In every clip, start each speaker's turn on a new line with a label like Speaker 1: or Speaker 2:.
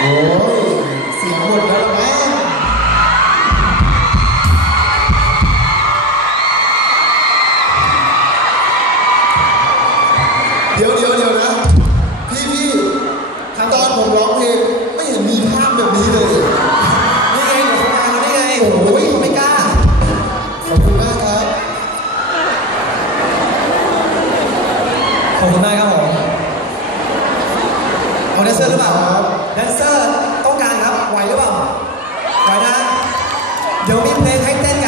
Speaker 1: โอ้ยเสียงหมดแล้ว เดี๋ยวมีเพลง
Speaker 2: ให้เต้นกัน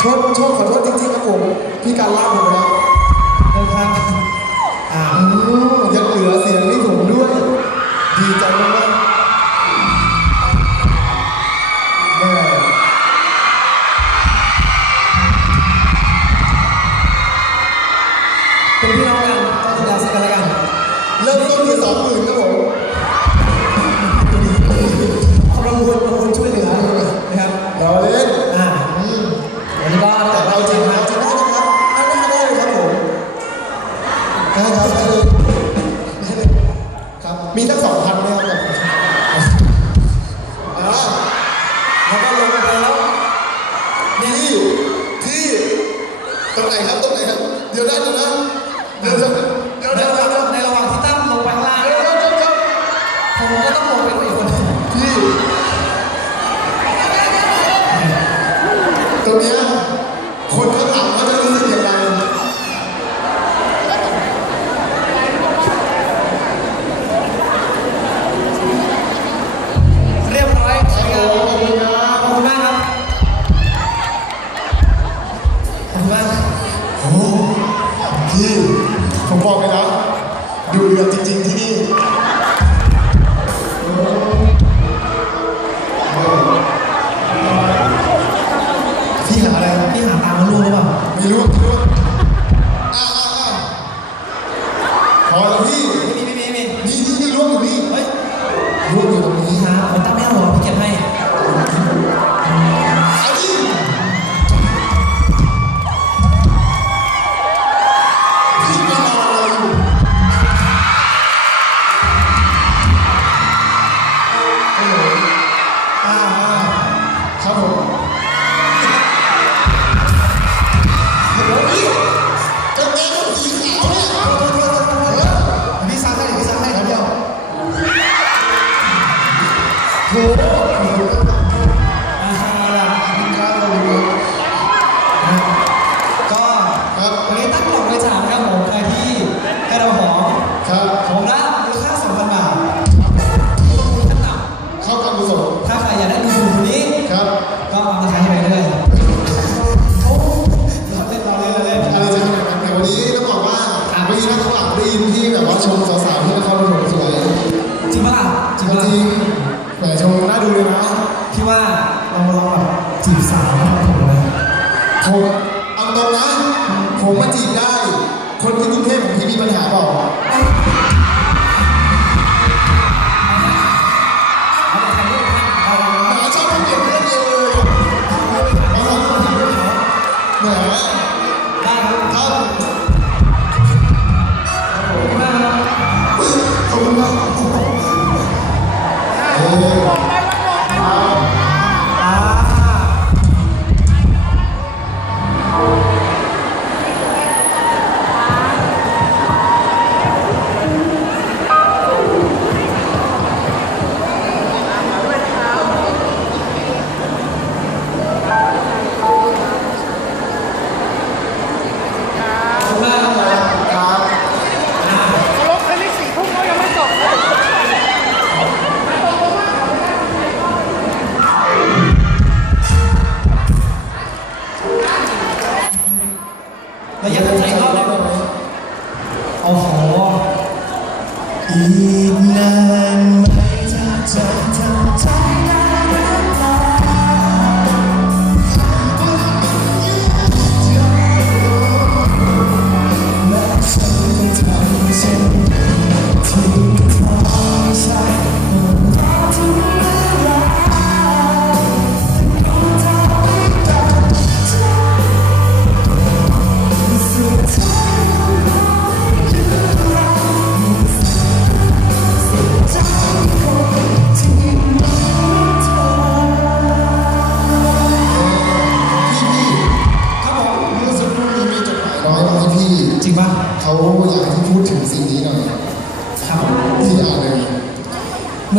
Speaker 2: โท
Speaker 1: ษโทษขอโทษจริงๆครับผมพี่การล่าผมแล้
Speaker 2: วนะครับอ้า
Speaker 1: วยังเหลือเสียงให้ผมด้วย ดีใจมาก ได้ครับได้เลยครับ มีทั้งสองพันไหมครับอ่า
Speaker 2: แล้วก็ลงไปแล้ว
Speaker 1: ที่ที่ตรงไหนครับตรงไหนครับ เดี๋ยวนะเดี๋ยวเดี๋ยวเดี๋ยว
Speaker 2: นะในระหว่างที่ตั้มลงไปล่าง
Speaker 1: เดี๋ยวนะเดี๋
Speaker 2: ผมก็ต้องลงไปด้วอีกคน
Speaker 1: ที่ตรงนี้ิ
Speaker 2: บได้
Speaker 1: คน
Speaker 2: ที่
Speaker 1: กรุงเท
Speaker 2: พผม
Speaker 1: ที่มีปัญหา
Speaker 2: บอก
Speaker 1: หมาชอบทำเปลี่ยนเรื่องเลยแหม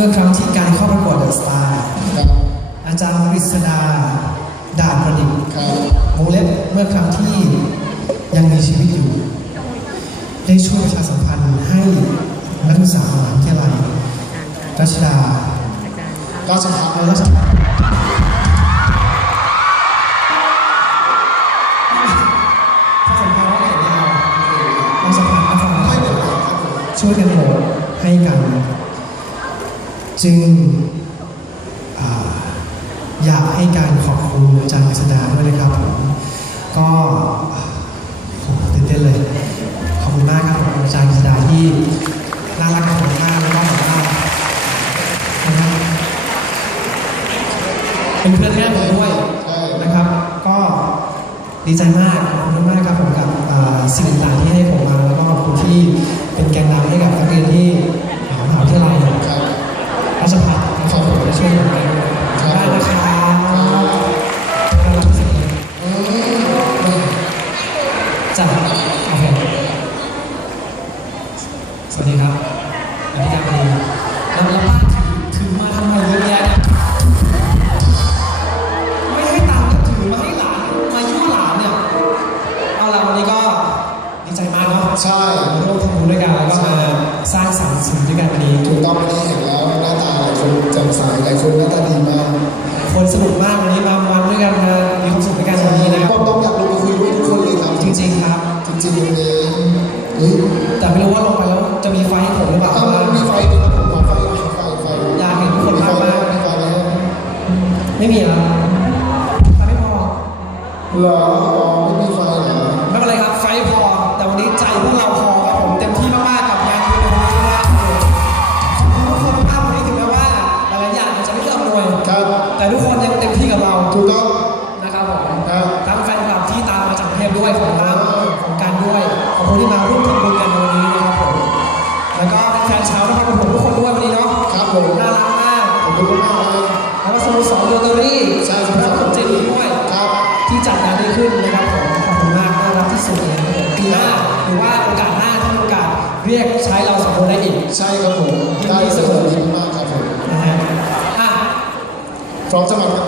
Speaker 2: มื่
Speaker 1: อครั้งที่กา
Speaker 2: ร
Speaker 1: เข้า
Speaker 2: ประกวดเดอะสตาร์
Speaker 1: ครับ
Speaker 2: อาจารย์กฤษดาด่านประดิษฐ์
Speaker 1: ครับ
Speaker 2: วงเล็บเมื่อครั้งที่ยังมีชีวิตอยู่ ได้ช่วยประชาสัมพันธ์ให้นักศึกษามหาวิทยาลัยรัชดา
Speaker 1: ราชพัฒ
Speaker 2: เอ
Speaker 1: น์
Speaker 2: อรัชดาประชาสัมพันธ์ว่าไงเนี่ยประชาสัมพันธ์นคร
Speaker 1: ไม่เป็นไรครับผม
Speaker 2: ช่วยกันโหวตให้กัน จึงอยากให้การขอบคุณอาจารย์กฤษดาด้วยนะครับผมก็โหตื่นเต้นเลย ขอบคุณมากครับผมอาจารย์กฤษดาที่น่ารักกับผมมากแล้วก็แบบว่านะครับเป็นเพื่อนแท้ผมด้วยนะครับ ก็ดีใจมาก ลาย
Speaker 1: ค
Speaker 2: นหน้า
Speaker 1: ตาดีมาก
Speaker 2: คนสนุกมากวันนี้มาวันด้วยกันมามีความสุขด้วยกันวันนี้นะครับ
Speaker 1: ต้องต้องอยากลงมาคุยด้วยทุกคนเลยครับ
Speaker 2: จริงๆครับ
Speaker 1: จริงๆวันนี้เฮ้ย
Speaker 2: แต่ไม่รู้ว่าลงไปแล้วจะมีไฟให้ผมหรือเปล่าเพ
Speaker 1: ถ้า
Speaker 2: ราะ
Speaker 1: มั
Speaker 2: ว่าน
Speaker 1: มีไฟไหมครับผมขอไฟหน่อยไฟไฟ
Speaker 2: อยากเห็นทุกคน
Speaker 1: มีไฟ
Speaker 2: มาก
Speaker 1: ไหม
Speaker 2: มาก
Speaker 1: มีไฟไหมครับ
Speaker 2: ไม่มีแล้วไฟไม่พอ
Speaker 1: เหรออ๋อ
Speaker 2: ถูกต้
Speaker 1: อง
Speaker 2: นะครับผม
Speaker 1: ครับ
Speaker 2: ทั้งแฟนคลับที่ตามมาจากกรุงเทพด้วยของตั้มของการด้วยขอบคุณที่มาร่วมทำบุญกันในวันนี้นะครับผมแล้วก็แฟนชาวนครปฐมทุกคนด้วยวันนี้เนาะ
Speaker 1: ครับผม
Speaker 2: น่ารักมาก
Speaker 1: ขอบคุณมากเลย
Speaker 2: แล้วก็สโมสรโรตารี่
Speaker 1: ใช่ส
Speaker 2: สำ
Speaker 1: โม
Speaker 2: ห
Speaker 1: ส
Speaker 2: รับ
Speaker 1: ร
Speaker 2: คุณเจดีด้วย
Speaker 1: ครับ
Speaker 2: ที่จัดงานนี้ขึ้นนะครับผมขอบคุณมากน่ารักที่สุดเลยครับผมปีหน้าหรือว่าโอกาสหน้าถ้ามีโอกาสเรียกใช้เราสองคนได้อีก
Speaker 1: ใช่ครับผมได้เสมอดีมากครับผม
Speaker 2: นะฮะอะ
Speaker 1: พร้อมจะมากันต่อยัง
Speaker 2: ถามถามดีถามดี
Speaker 1: พร้